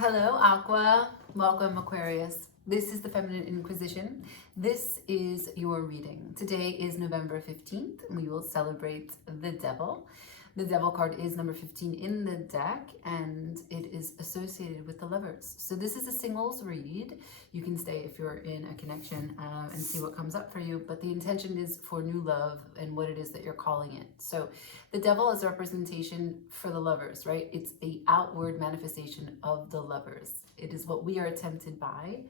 Hello, Aqua. Welcome, Aquarius. This is the Feminine Inquisition. This is your reading. Today is November 15th. We will celebrate the Devil. The Devil card is number 15 in the deck, and it is associated with the Lovers. So this is a singles read. You can stay if you're in a connection and see what comes up for you, but the intention is for new love and what it is that you're calling it. So the Devil is a representation for the Lovers, right? It's the outward manifestation of the Lovers. It is what we are tempted by.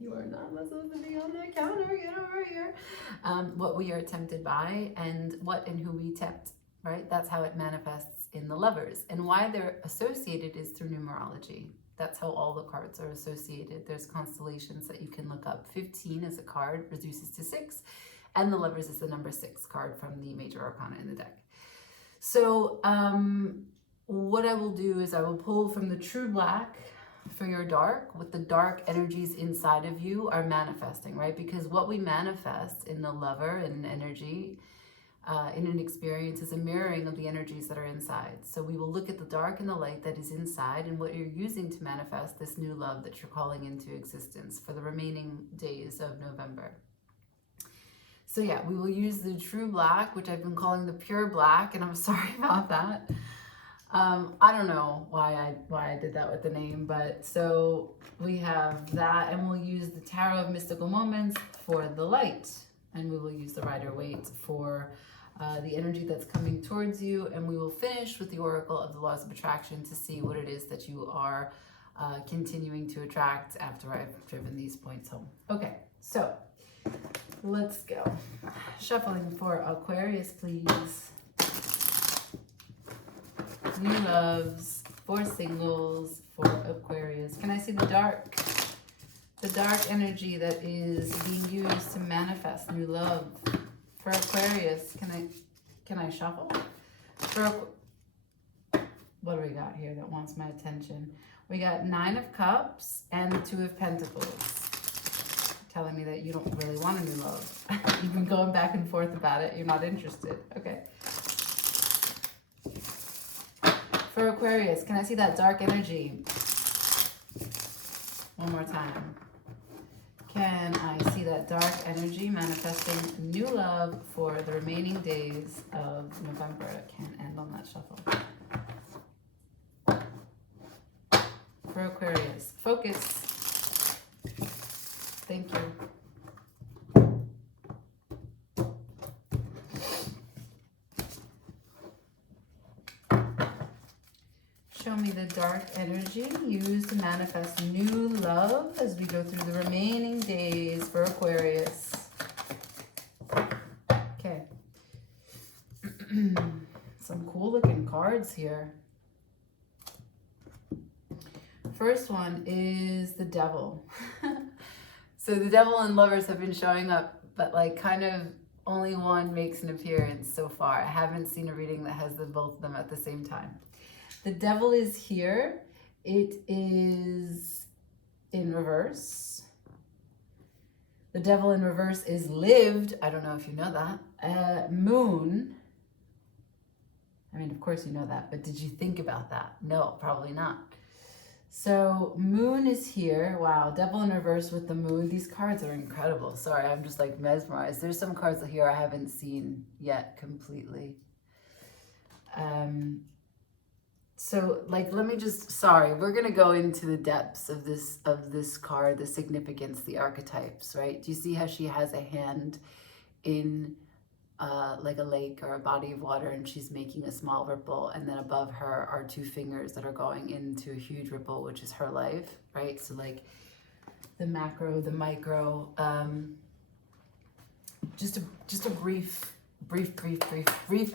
You are not supposed to be on the counter, get over here. What we are tempted by and what and who we tempt, right? That's how it manifests in the Lovers. And why they're associated is through numerology. That's how all the cards are associated. There's constellations that you can look up. 15 as a card reduces to 6, and the Lovers is the number 6 card from the major arcana in the deck. So what I will do is I will pull from the True Black for your dark, what the dark energies inside of you are manifesting, right? Because what we manifest in the lover and energy, in an experience, is a mirroring of the energies that are inside. So we will look at the dark and the light that is inside and what you're using to manifest this new love that you're calling into existence for the remaining days of November. So yeah, we will use the True Black, which I've been calling the Pure Black, and I'm sorry about that. I don't know why I did that with the name, but so we have that, and we'll use the Tarot of Mystical Moments for the light, and we will use the Rider-Waite for the energy that's coming towards you, and we will finish with the Oracle of the Laws of Attraction to see what it is that you are continuing to attract after I've driven these points home. Okay, so let's go. Shuffling for Aquarius, please. New loves, for singles, for Aquarius. Can I see the dark? The dark energy that is being used to manifest new love for Aquarius. Can I shuffle? What do we got here that wants my attention? We got 9 of Cups and the 2 of Pentacles. Telling me that you don't really want a new love. You've been going back and forth about it. You're not interested. Okay. For Aquarius, can I see that dark energy? One more time. Can I see that dark energy manifesting new love for the remaining days of November? I can't end on that shuffle. For Aquarius, focus. Thank you. Show me the dark energy used to manifest new love as we go through the remaining days for Aquarius. Okay. Some cool looking cards here. First one is the Devil. So the Devil and Lovers have been showing up, but like kind of only one makes an appearance so far. I haven't seen a reading that has both of them at the same time. The Devil is here. It is in reverse. The Devil in reverse is lived. I don't know if you know that. Moon. I mean, of course you know that, but did you think about that? No, probably not. So Moon is here. Wow, Devil in reverse with the Moon. These cards are incredible. Sorry, I'm just like mesmerized. There's some cards here I haven't seen yet completely. So like, let me just, sorry, we're going to go into the depths of this card, the significance, the archetypes, right? Do you see how she has a hand in like a lake or a body of water, and she's making a small ripple, and then above her are 2 fingers that are going into a huge ripple, which is her life, right? So like the macro, the micro, just a brief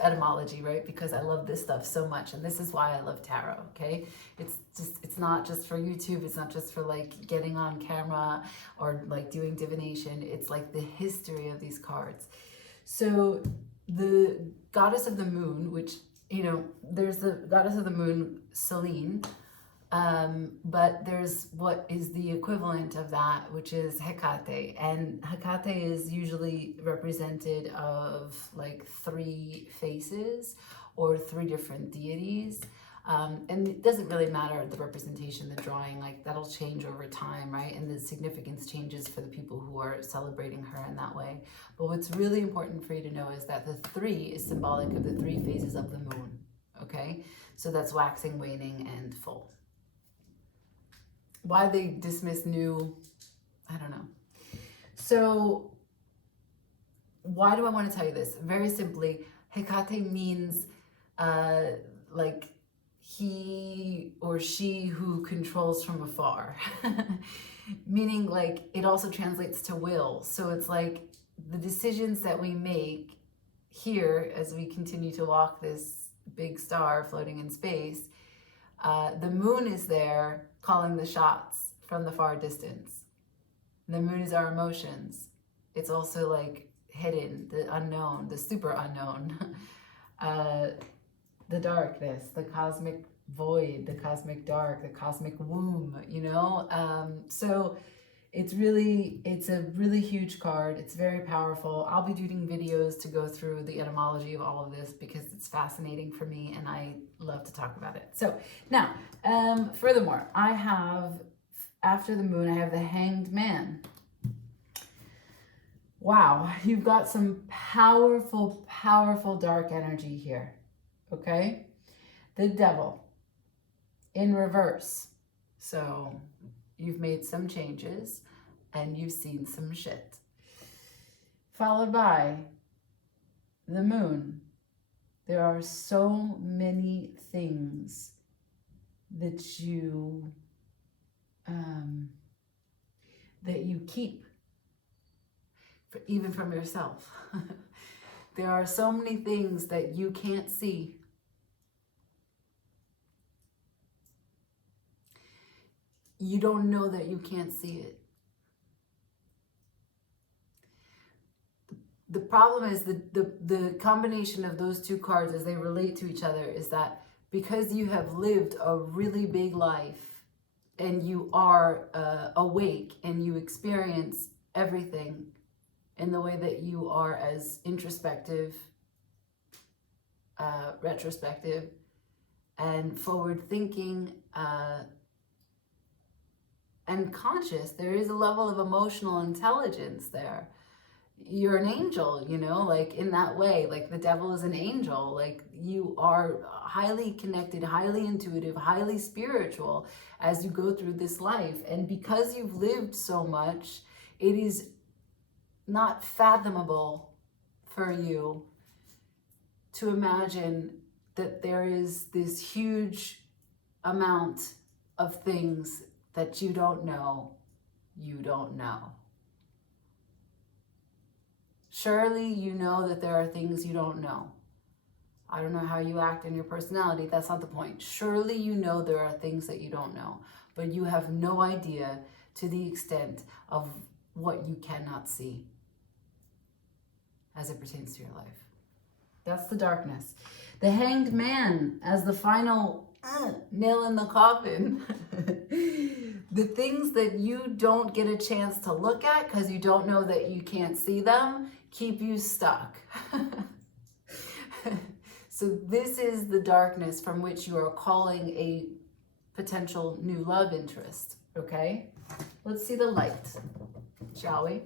etymology, right? Because I love this stuff so much, and this is why I love tarot. Okay, it's not just for YouTube, it's not just for like getting on camera or like doing divination. It's like the history of these cards. So the goddess of the moon, which, you know, there's the goddess of the moon, Selene, but there's what is the equivalent of that, which is Hecate. And Hecate is usually represented of like 3 faces or 3 different deities. And it doesn't really matter the representation, the drawing, like that'll change over time, right? And the significance changes for the people who are celebrating her in that way. But what's really important for you to know is that the 3 is symbolic of the 3 phases of the moon, okay? So that's waxing, waning, and full. Why they dismiss new, I don't know. So why do I want to tell you this? Very simply, Hecate means like he or she who controls from afar. Meaning like it also translates to will. So it's like the decisions that we make here as we continue to walk this big star floating in space, the moon is there calling the shots from the far distance. The moon is our emotions. It's also like hidden, the unknown, the super unknown, the darkness, the cosmic void, the cosmic dark, the cosmic womb, you know? So it's a really huge card. It's very powerful. I'll be doing videos to go through the etymology of all of this because it's fascinating for me and I love to talk about it. So now, furthermore, I have, after the moon, I have the Hanged Man. Wow, you've got some powerful, powerful dark energy here, okay? The Devil in reverse. So you've made some changes and you've seen some shit. Followed by the Moon. There are so many things that you keep, even from yourself. There are so many things that you can't see. You don't know that you can't see it. The problem is the combination of those 2 cards as they relate to each other is that because you have lived a really big life and you are awake and you experience everything in the way that you are as introspective, retrospective, and forward-thinking, and conscious. There is a level of emotional intelligence there. You're an angel, you know, like in that way, like the devil is an angel. Like you are highly connected, highly intuitive, highly spiritual as you go through this life. And because you've lived so much, it is not fathomable for you to imagine that there is this huge amount of things that you don't know. Surely you know that there are things you don't know. I don't know how you act in your personality. That's not the point. Surely you know there are things that you don't know, but you have no idea to the extent of what you cannot see as it pertains to your life. That's the darkness. The Hanged Man as the final nail in the coffin. The things that you don't get a chance to look at because you don't know that you can't see them keep you stuck. So this is the darkness from which you are calling a potential new love interest, okay? Let's see the light, shall we?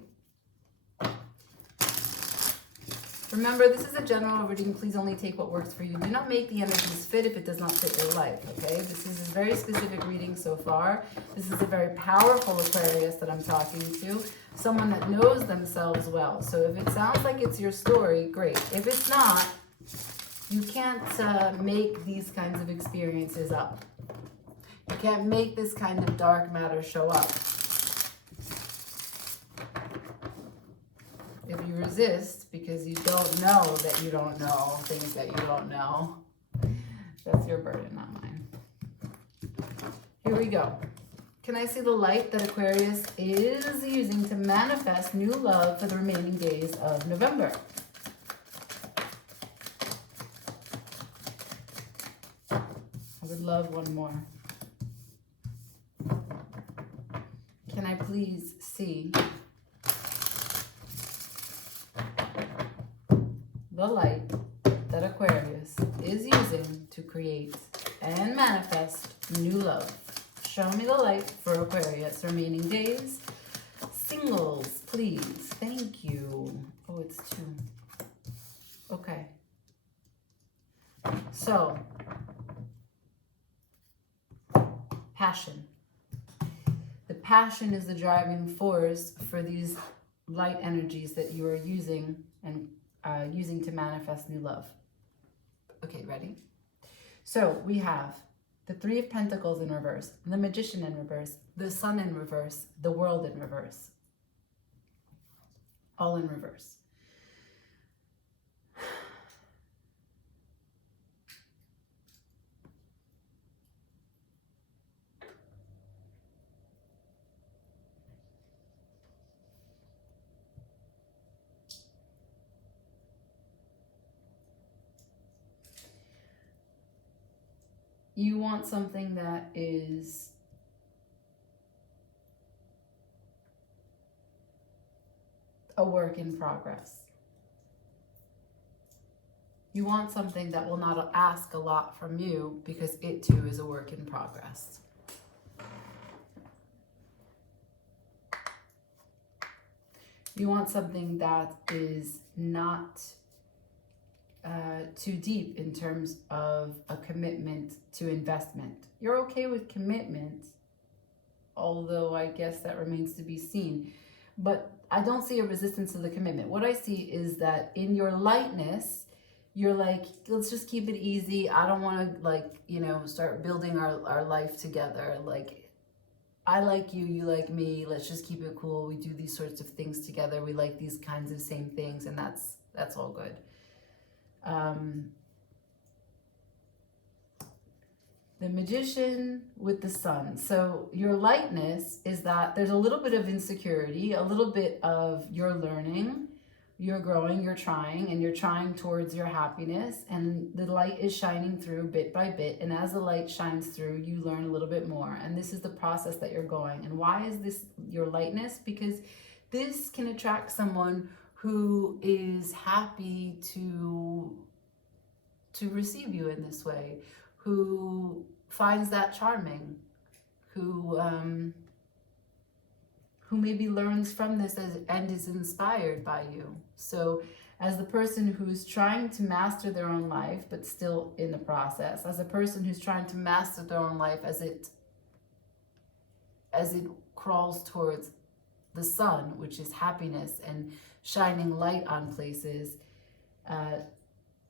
Remember, this is a general reading. Please only take what works for you. Do not make the energies fit if it does not fit your life, okay? This is a very specific reading so far. This is a very powerful Aquarius that I'm talking to, someone that knows themselves well. So if it sounds like it's your story, great. If it's not, you can't make these kinds of experiences up. You can't make this kind of dark matter show up. If you resist because you don't know that you don't know things that you don't know, that's your burden, not mine. Here we go. Can I see the light that Aquarius is using to manifest new love for the remaining days of November? I would love one more. Can I please see the light that Aquarius is using to create and and manifest new love. Show me the light for Aquarius remaining days. Singles, please. Thank you. Oh, it's 2. Okay. So, passion. The passion is the driving force for these light energies that you are using and using to manifest new love. Okay, ready? So we have the 3 of Pentacles in reverse, the Magician in reverse, the Sun in reverse, the World in reverse. All in reverse. You want something that is a work in progress. You want something that will not ask a lot from you because it too is a work in progress. You want something that is not too deep in terms of a commitment to investment. You're okay with commitment, although I guess that remains to be seen. But I don't see a resistance to the commitment. What I see is that in your lightness, you're like, let's just keep it easy. I don't want to, like, you know, start building our life together. Like, I like you, you like me. Let's just keep it cool. We do these sorts of things together. We like these kinds of same things, and that's all good. The Magician with the Sun. So your lightness is that there's a little bit of insecurity, a little bit of you're learning, you're growing, you're trying, and you're trying towards your happiness, and the light is shining through bit by bit, and as the light shines through, you learn a little bit more, and this is the process that you're going. And why is this your lightness? Because this can attract someone who is happy to receive you in this way, who finds that charming, who maybe learns from this and is inspired by you. So as the person who's trying to master their own life, but still in the process, as a person who's trying to master their own life as it crawls towards the sun, which is happiness and shining light on places,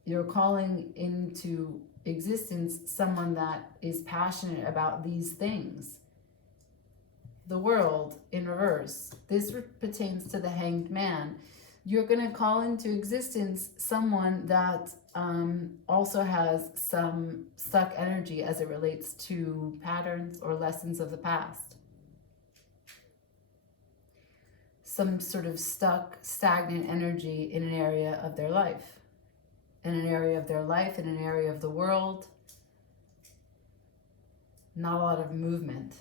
you're calling into existence someone that is passionate about these things. The World in reverse. This pertains to the Hanged Man. You're going to call into existence someone that also has some stuck energy as it relates to patterns or lessons of the past. Some sort of stuck, stagnant energy in an area of their life. In an area of their life, in an area of the world. Not a lot of movement.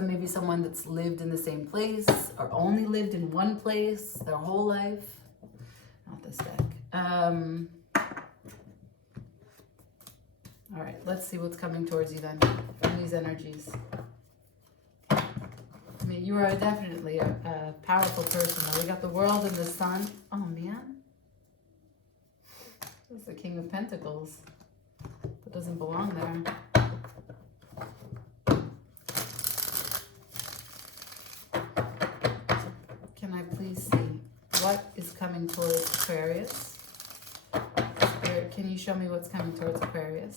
Maybe someone that's lived in the same place or only lived in one place their whole life. Not this deck. All right, let's see what's coming towards you then from these energies. I mean, you are definitely a powerful person. We got the World and the Sun. Oh, man. This is the King of Pentacles. That doesn't belong there. Can I please see what is coming towards Aquarius? Spirit, can you show me what's coming towards Aquarius?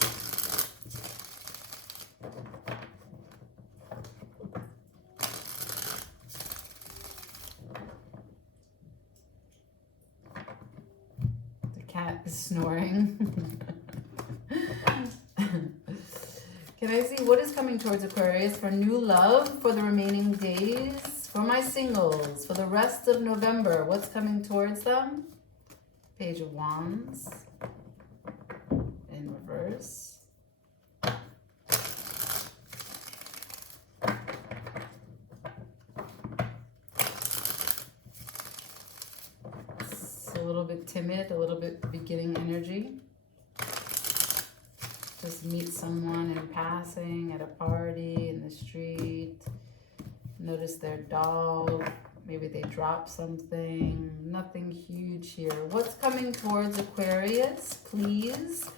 The cat is snoring. Can I see what is coming towards Aquarius for new love for the remaining days? For my singles, for the rest of November, what's coming towards them? Page of Wands in reverse. It's a little bit timid, a little bit beginning energy. just meet someone in passing at a party in the street. Notice their dog. Maybe they drop something. Nothing huge here. What's coming towards Aquarius, please,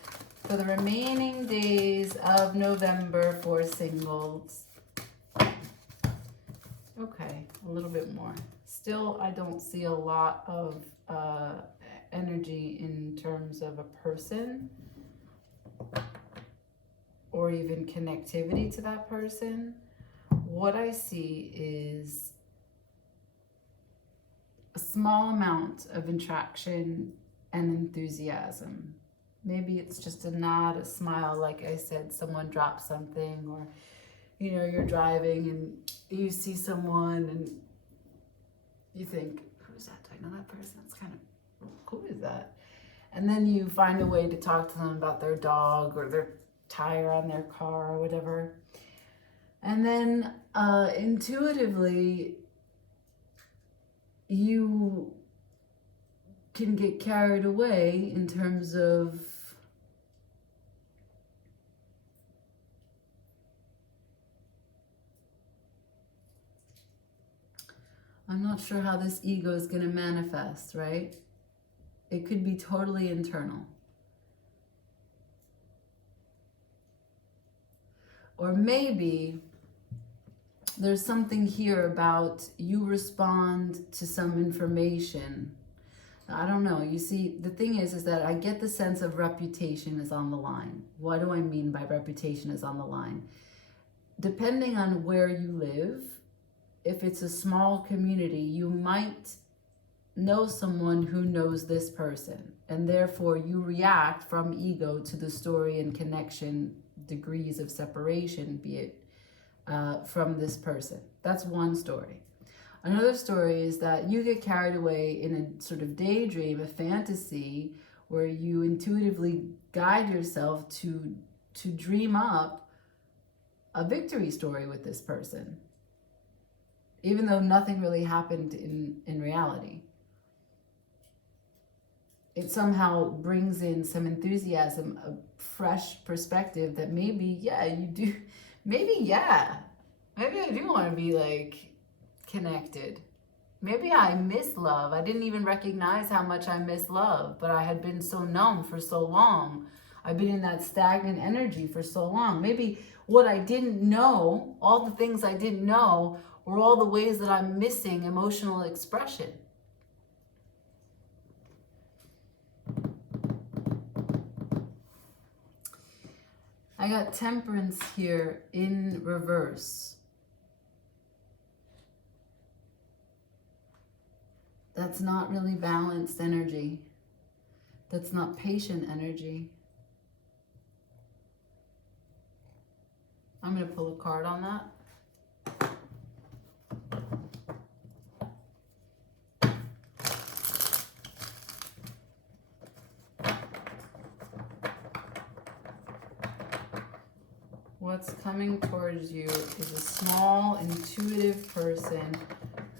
for the remaining days of November for singles? Okay, a little bit more. Still, I don't see a lot of energy in terms of a person or even connectivity to that person. What I see is a small amount of attraction and enthusiasm. Maybe it's just a nod, a smile, like I said, someone drops something, or you know, you're driving and you see someone and you think, who's that? Do I know that person? It's kind of, who is that? And then you find a way to talk to them about their dog or their tire on their car or whatever. And then intuitively, you can get carried away in terms of I'm not sure how this ego is going to manifest, right? It could be totally internal. Or maybe there's something here about you respond to some information. I don't know. You see, the thing is that I get the sense of reputation is on the line. What do I mean by reputation is on the line? Depending on where you live, if it's a small community, you might know someone who knows this person, and therefore you react from ego to the story and connection, degrees of separation, be it from this person. That's one story. Another story is that you get carried away in a sort of daydream, a fantasy, where you intuitively guide yourself to dream up a victory story with this person, even though nothing really happened in reality. It somehow brings in some enthusiasm, a fresh perspective that maybe, yeah, you do, maybe I do want to be like connected. Maybe I miss love. I didn't even recognize how much I miss love, but I had been so numb for so long. I've been in that stagnant energy for so long. Maybe what I didn't know, all the things I didn't know, were all the ways that I'm missing emotional expression. I got Temperance here in reverse. That's not really balanced energy. That's not patient energy. I'm going to pull a card on that. What's coming towards you is a small, intuitive person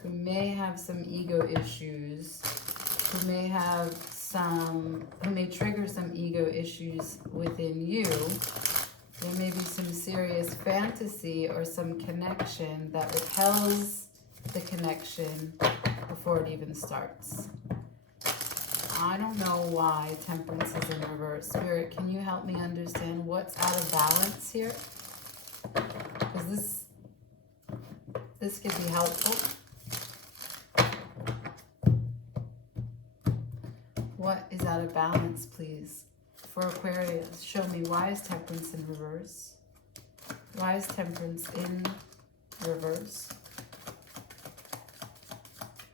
who may have some ego issues, who may trigger some ego issues within you. There may be some serious fantasy or some connection that repels the connection before it even starts. I don't know why Temperance is in reverse. Spirit, can you help me understand what's out of balance here? Because this could be helpful. What is out of balance, please? For Aquarius, show me, why is Temperance in reverse? Why is Temperance in reverse?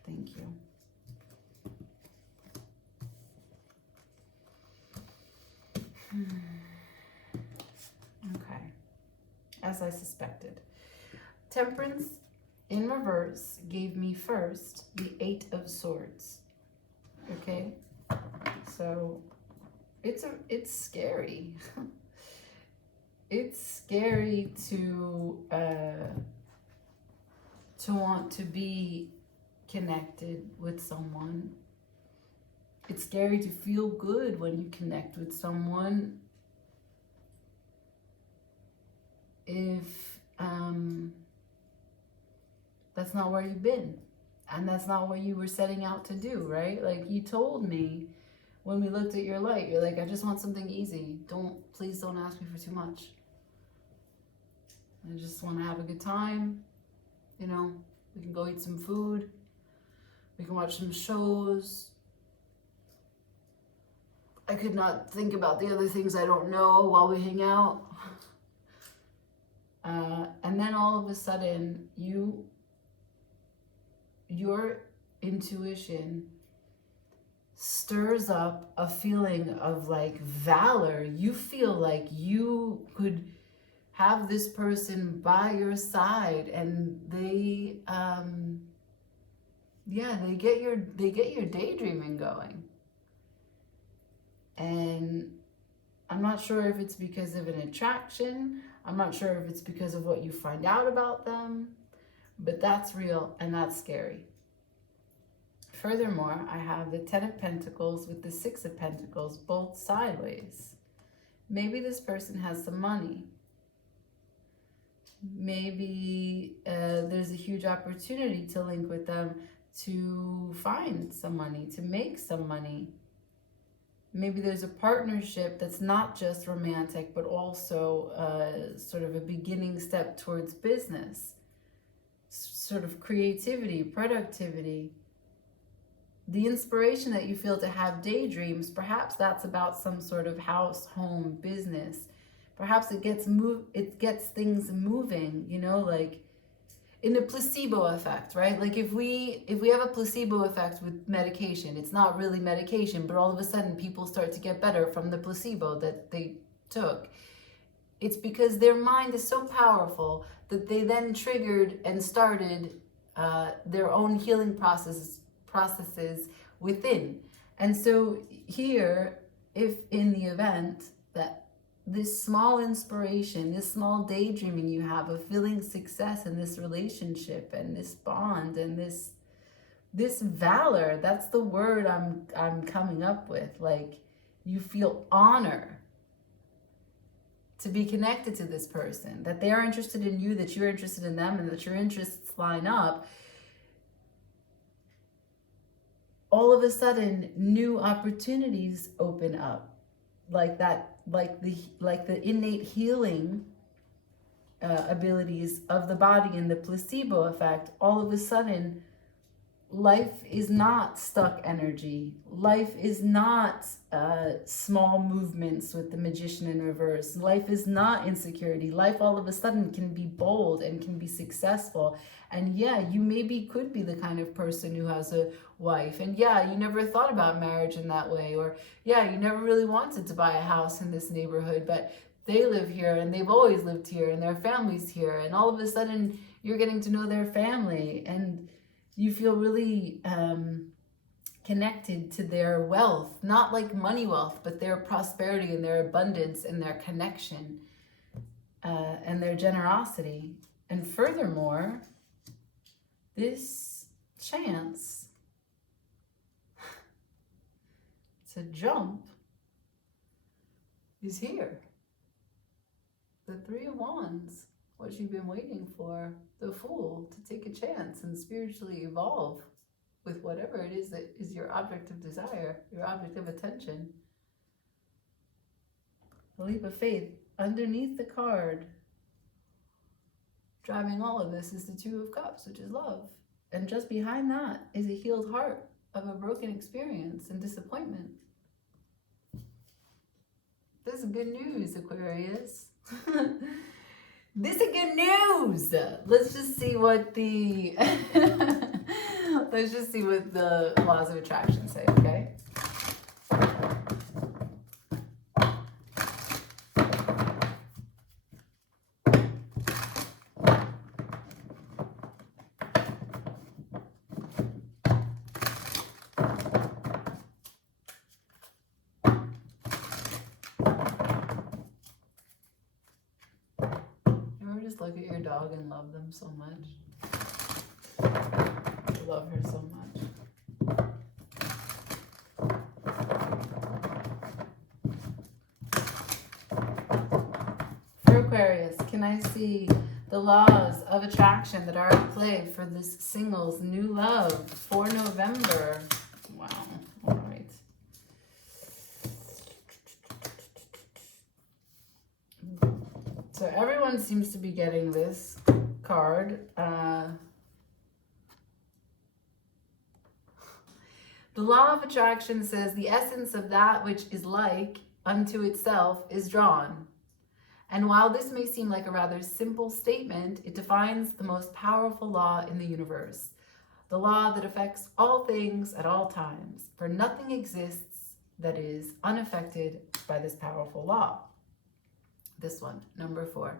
Thank you. Okay, as I suspected. Temperance in reverse gave me first the 8 of Swords. Okay, so it's scary. It's scary to want to be connected with someone. It's scary to feel good when you connect with someone. if that's not where you've been, and that's not what you were setting out to do, right? Like, you told me when we looked at your light, you're like, I just want something easy. Please don't ask me for too much. I just want to have a good time. You know, we can go eat some food. We can watch some shows. I could not think about the other things I don't know while we hang out. And then all of a sudden, your intuition stirs up a feeling of like valor. You feel like you could have this person by your side, and they get your daydreaming going. And I'm not sure if it's because of an attraction. I'm not sure if it's because of what you find out about them, but that's real and that's scary. Furthermore, I have the 10 of Pentacles with the 6 of Pentacles, both sideways. Maybe this person has some money. Maybe there's a huge opportunity to link with them to find some money, to make some money. Maybe there's a partnership that's not just romantic, but also sort of a beginning step towards business, sort of creativity, productivity. The inspiration that you feel to have daydreams, perhaps that's about some sort of house, home, business. Perhaps it gets things moving, you know, like in a placebo effect, right? Like if we have a placebo effect with medication, it's not really medication, but all of a sudden people start to get better from the placebo that they took. It's because their mind is so powerful that they then triggered and started their own healing processes within. And so here, if in the event that this small inspiration, this small daydreaming you have of feeling success in this relationship and this bond and this valor, that's the word I'm coming up with. Like, you feel honor to be connected to this person, that they are interested in you, that you're interested in them, and that your interests line up. All of a sudden, new opportunities open up, like the innate healing abilities of the body and the placebo effect. All of a sudden, life is not stuck energy. Life is not small movements with the Magician in reverse. Life is not insecurity. Life all of a sudden can be bold and can be successful. And yeah, you maybe could be the kind of person who has a wife. And yeah, you never thought about marriage in that way. Or yeah, you never really wanted to buy a house in this neighborhood, but they live here and they've always lived here and their family's here. And all of a sudden you're getting to know their family, and you feel really connected to their wealth, not like money wealth, but their prosperity and their abundance and their connection and their generosity. And furthermore, this chance to jump is here. The 3 of Wands, what you've been waiting for, the Fool, to take a chance and spiritually evolve with whatever it is that is your object of desire, your object of attention. The Leap of Faith, underneath the card, driving all of this, is the 2 of Cups, which is love. And just behind that is a healed heart of a broken experience and disappointment. This is good news, Aquarius. This is good news. Let's just see what the laws of attraction say, okay? Just look at your dog and love them so much. I love her so much. For Aquarius, can I see the laws of attraction that are at play for this single's new love for November? Wow. All right. So everyone seems to be getting this card. The law of attraction says the essence of that which is like unto itself is drawn. And while this may seem like a rather simple statement, it defines the most powerful law in the universe, the law that affects all things at all times, for nothing exists that is unaffected by this powerful law. This one, number 4.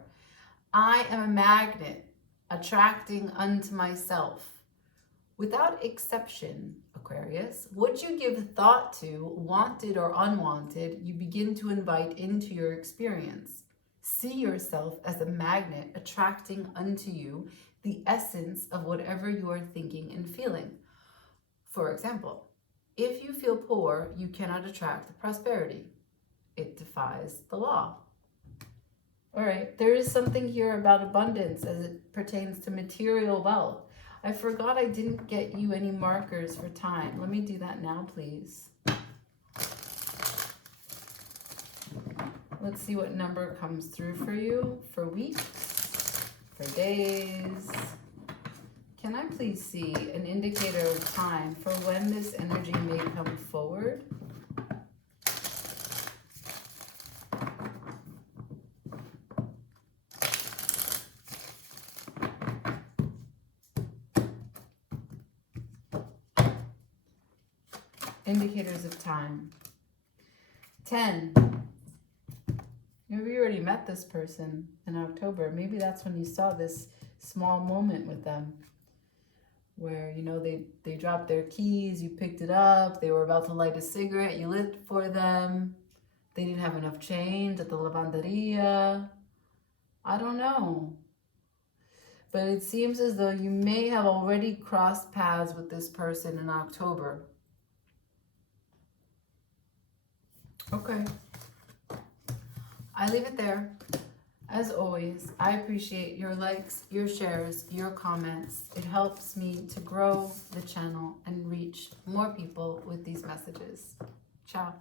I am a magnet, attracting unto myself. Without exception, Aquarius, what you give thought to, wanted or unwanted, you begin to invite into your experience. See yourself as a magnet attracting unto you the essence of whatever you are thinking and feeling. For example, if you feel poor, you cannot attract prosperity. It defies the law. All right, there is something here about abundance as it pertains to material wealth. I forgot I didn't get you any markers for time. Let me do that now, please. Let's see what number comes through for you for weeks, for days. Can I please see an indicator of time for when this energy may come forward? Indicators of time. 10. Maybe you already met this person in October. Maybe that's when you saw this small moment with them where, you know, they dropped their keys, you picked it up, they were about to light a cigarette, you lit for them. They didn't have enough change at the lavanderia. I don't know. But it seems as though you may have already crossed paths with this person in October. Okay. I leave it there. As always, I appreciate your likes, your shares, your comments. It helps me to grow the channel and reach more people with these messages. Ciao.